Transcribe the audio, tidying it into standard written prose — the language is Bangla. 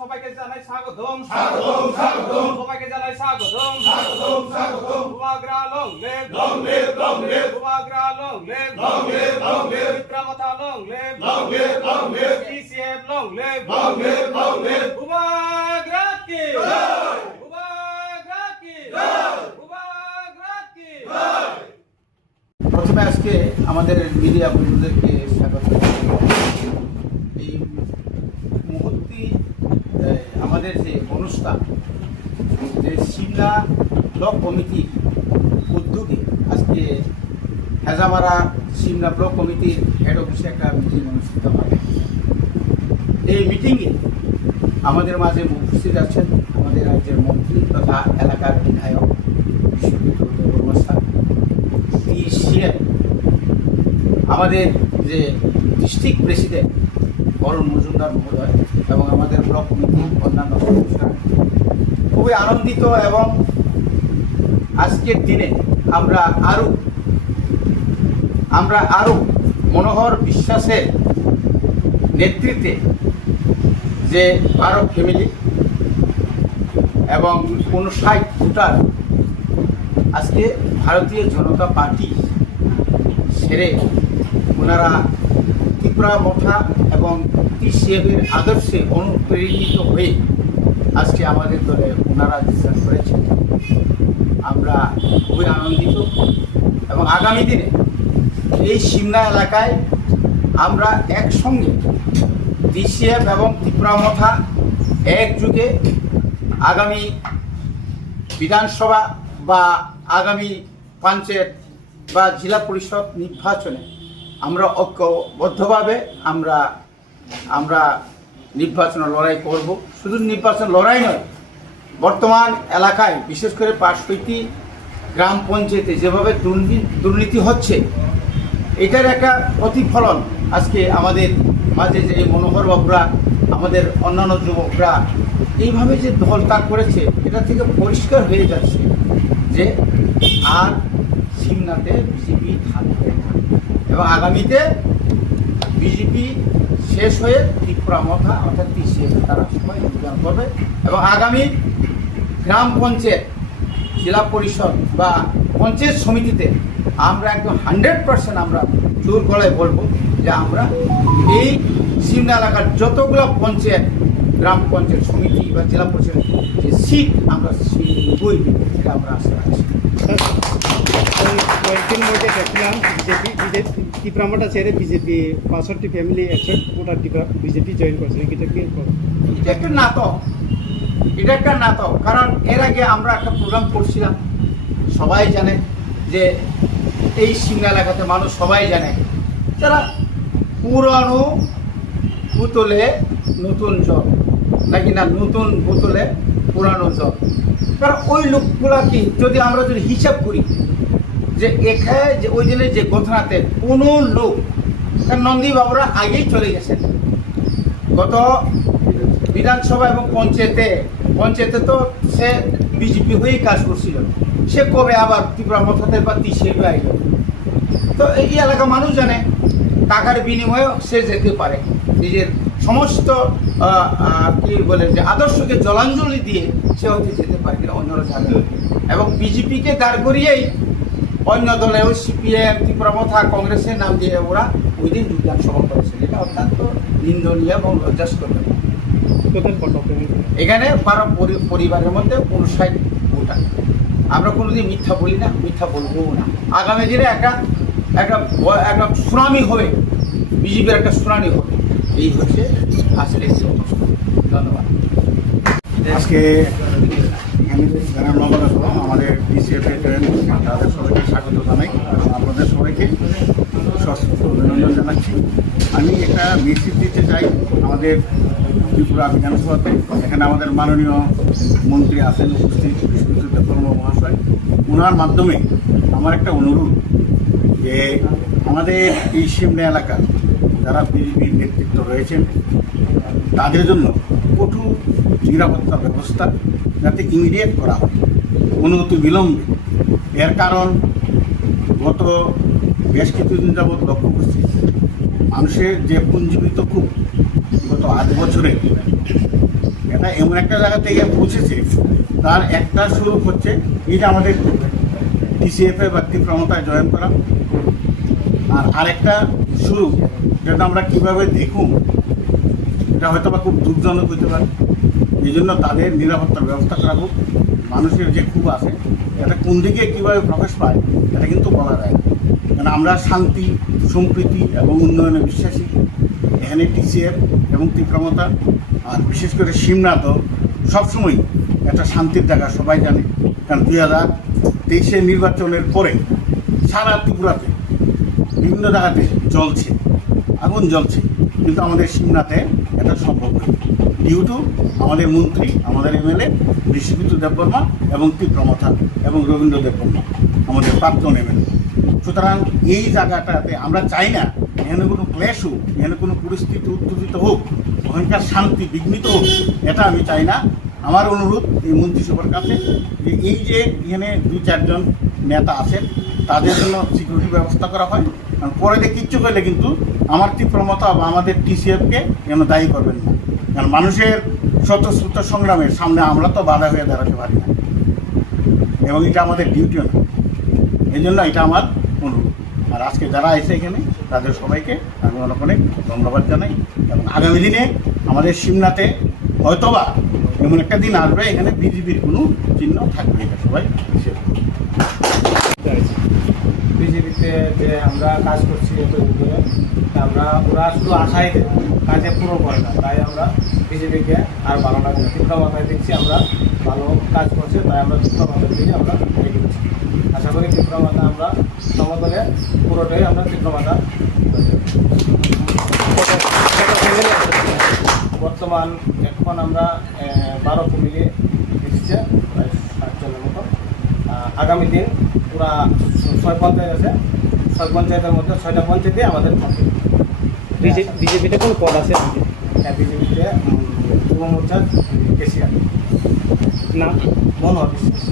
সবাইকে জানাই স্বাগতম স্বাগতম স্বাগতম সবাইকে জানাই স্বাগতম স্বাগতম স্বাগতম Bubagra long live long live long live Bubagra long live long live long live বিক্রমতা long live long live long live PCF long live long live long live Bubagra কি জয় বুবাগ্রা কি জয় বুবাগ্রা কি প্রথমে আজকে আমাদের মিডিয়া বন্ধুদেরকে স্বাগত এই মুহূর্তে আমাদের যে অনুষ্ঠান যে সিমলা ব্লক কমিটির উদ্যোগে আজকে হেজামারা সিমলা ব্লক কমিটির হেড অফিসে একটা মিটিং অনুষ্ঠিত হয়। এই মিটিংয়ে আমাদের মাঝে উপস্থিত আছেন আমাদের রাজ্যের মন্ত্রী তথা এলাকার বিধায়ক আমাদের যে ডিস্ট্রিক্ট প্রেসিডেন্ট অরুণ মজুমদার মহোদয় এবং আমাদের ব্লক কমিটির অন্যান্য সদস্যরা খুবই আনন্দিত এবং আজকের দিনে আমরা আরও মনোহর বিশ্বাসের নেতৃত্বে যে আরব ফ্যামিলি এবং 59 ভোটার আজকে ভারতীয় জনতা পার্টি ছেড়ে ওনারা ত্রিপুরা মঠা এবং পিসিএফের আদর্শে অনুপ্রেরিত হয়ে আজকে আমাদের দলে ওনারা যোগদান করেছেন। আমরা খুবই আনন্দিত এবং আগামী দিনে এই সিমলা এলাকায় আমরা একসঙ্গে পিসিএফ এবং ত্রিপুরা মঠা একযুগে আগামী বিধানসভা বা আগামী পঞ্চায়েত বা জেলা পরিষদ নির্বাচনে আমরা ঐক্যবদ্ধভাবে আমরা নির্বাচন লড়াই করব। শুধু নির্বাচন লড়াই নয়, বর্তমান এলাকায় বিশেষ করে 65টি গ্রাম পঞ্চায়েতে যেভাবে দুর্নীতি হচ্ছে এটার একটা প্রতিফলন আজকে আমাদের মাঝে যে মনোহর বাবুরা আমাদের অন্যান্য যুবকরা এইভাবে যে দলত্যাগ করেছে এটা থেকে পরিষ্কার হয়ে যাচ্ছে যে আর সিমলাতে বিজেপি থাকবে এবং আগামীতে বিজেপি শেষ হয়ে ত্রিপুরা মঠা অর্থাৎ পিসিএফ তারা সবাই যোগদান করবে এবং আগামী গ্রাম পঞ্চায়েত জেলা পরিষদ বা পঞ্চায়েত সমিতিতে আমরা একদম 100% আমরা জোর গলায় বলবো যে আমরা এই সিমলা এলাকার যতগুলো পঞ্চায়েত গ্রাম পঞ্চায়েত সমিতি বা জেলা পরিষদ যে সিট আমরা বই এটা আমরা আশা রাখছি। কয়েকদিন মধ্যে দেখলাম বিজেপি ত্রিপুরামাটা ছেড়ে বিজেপি 65টি ফ্যামিলি 61 ভোটার বিজেপি জয়েন করছে। এটা কি এটা একটা নাটক কারণ এর আগে আমরা একটা প্রোগ্রাম করছিলাম, সবাই জানে যে এই সিমলা এলাকাতে মানুষ সবাই জানে যারা পুরানো বোতলে নতুন জল নাকি না নতুন বোতলে পুরানো জল। কারণ ওই লোকগুলা কি যদি আমরা যদি হিসাব করি যে এখানে যে ওই দিনের যে ঘটনাতে কোনো লোক নন্দী বাবুরা আগেই চলে গেছেন গত বিধানসভা এবং পঞ্চায়েতে তো সে বিজেপি হয়েই কাজ করছিল, সে কবে আবার ত্রিপুরা মঠাতে বা হিসেবে আইল। তো এই এলাকা মানুষ জানে টাকার বিনিময়ে সে যেতে পারে, নিজের সমস্ত কি বলে যে আদর্শকে জলাঞ্জলি দিয়ে সে হয়তো যেতে পারে কিনা অন্যরা জানে এবং বিজেপিকে দাঁড় করিয়েই অন্য দলেও সিপিএম ত্রিপুরা মঠা কংগ্রেসের নাম দিয়ে ওরা ওই দিন যোগদান সভা করেছে। এটা অত্যন্ত নিন্দনীয় এবং লজ্জাস্কর। এখানে 12 পরিবারের মধ্যে 59 ভোটার। আমরা কোনোদিন মিথ্যা বলি না, মিথ্যা বলবো না। আগামী দিনে একটা সুনামি হবে, বিজেপির একটা সুনামি হবে, এই হচ্ছে আসলে ধন্যবাদ। আজকে আমাদের পিসিএফের তাদের সবাইকে স্বাগত জানাই, আপনাদের সবাইকে সশস্ত্র অভিনন্দন জানাচ্ছি। আমি একটা মেসেজ দিতে চাই আমাদের ত্রিপুরা বিধানসভাতে, এখানে আমাদের মাননীয় মন্ত্রী আছেন উপস্থিত বিশ্বজিৎ দেববর্মা মহাশয়, ওনার মাধ্যমে আমার একটা অনুরোধ যে আমাদের এই সিমলা এলাকার যারা বিজেপির নেতৃত্ব রয়েছেন তাদের জন্য কঠোর নিরাপত্তা ব্যবস্থা যাতে ইমিডিয়েট করা হয় অনতি বিলম্বে। এর কারণ গত বেশ কিছুদিন যাবৎ লক্ষ্য করছি মানুষের যে পুঞ্জীবিত খুব গত 8 বছরে এটা এমন একটা জায়গা থেকে পৌঁছেছে, তার একটা স্বরূপ হচ্ছে এই যে আমাদের টিসিএফে বা তীব্রমতায় জয়েন করা, আর আরেকটা স্বরূপ যেটা আমরা কীভাবে দেখুন এটা হয়তো বা খুব দুঃখজনক হতে পারে। এই জন্য তাদের নিরাপত্তার ব্যবস্থা করা হোক। মানুষের যে ক্ষোভ আছে এটা কোন দিকে কীভাবে প্রকাশ পায় এটা কিন্তু বলা যায় না, কারণ আমরা শান্তি, সম্প্রীতি এবং উন্নয়নে বিশ্বাসী। এখানে টিসিএফ এবং তীব্রমতা আর বিশেষ করে সিমনাথ সবসময় একটা শান্তির জায়গা, সবাই জানে। কারণ 2023 নির্বাচনের পরে সারা ত্রিপুরাতে বিভিন্ন জায়গাতে জ্বলছে, আগুন জ্বলছে, কিন্তু আমাদের সিমনাথে এটা সম্ভব নয় ডিউ টু আমাদের মন্ত্রী, আমাদের এমএলএ বিশ্বজিৎ দেববর্মা এবং তীব্রমতা এবং রবীন্দ্র দেববর্মা আমাদের প্রাক্তন এমএলএ। সুতরাং এই জায়গাটাতে আমরা চাই না এখানে কোনো ক্লেশ হোক, এখানে কোনো পরিস্থিতি উত্তেজিত হোক, ওখানকার শান্তি বিঘ্নিত হোক, এটা আমি চাই না। আমার অনুরোধ এই মন্ত্রিসভার কাছে যে এই যে এখানে 2-4 জন নেতা আছেন তাদের জন্য সিকিউরিটি ব্যবস্থা করা হয়। কারণ পরে দিয়ে কিচ্ছু করলে কিন্তু আমার তীব্রমতা বা আমাদের টিসিএফকে যেন দায়ী করবেন না, কারণ মানুষের স্বতঃস্ফূর্ত সংগ্রামের সামনে আমরা তো বাধা হয়ে দাঁড়াতে পারি না, এবং এটা আমাদের ডিউটিও না। এই জন্য এটা আমার অনুরোধ। আর আজকে যারা এসে এখানে তাদের সবাইকে আমি অনেক অনেক ধন্যবাদ জানাই, এবং আগামী দিনে আমাদের সিমনাতে হয়তোবা এমন একটা দিন আসবে এখানে বিজেপির কোনো চিহ্ন থাকবে, এটা সবাই হিসেব। বিজেপিতে যে আমরা কাজ করছি এতদিন ধরে, আমরা ওরা শুধু আশাই দেয়, কাজে পুরো করে না। তাই আমরা বিজেপিকে আর ভালো লাগে না। তীব্রমাতায় দেখছি আমরা ভালো কাজ করছে, তাই আমরা তীব্রমাতার দিকে আমরা এগিয়ে দিচ্ছি। আশা করি তীব্রমাতা আমরা সমতলে পুরোটাই আমরা তীব্রমাতা। বর্তমান এখন আমরা 12 ফ্যামিলি এসেছে, প্রায় 60 জনের মতো। আগামী দিন পুরা 6 পঞ্চায়েত আছে, 6 পঞ্চায়েতের মধ্যে 6টা পঞ্চায়েতে আমাদের থাকে। বিজেপিতে কোন পদ আছে? হ্যাঁ, বিজেপিতে যুব মোর্চার কেসিআর নাম মনোহর বিশ্বাস।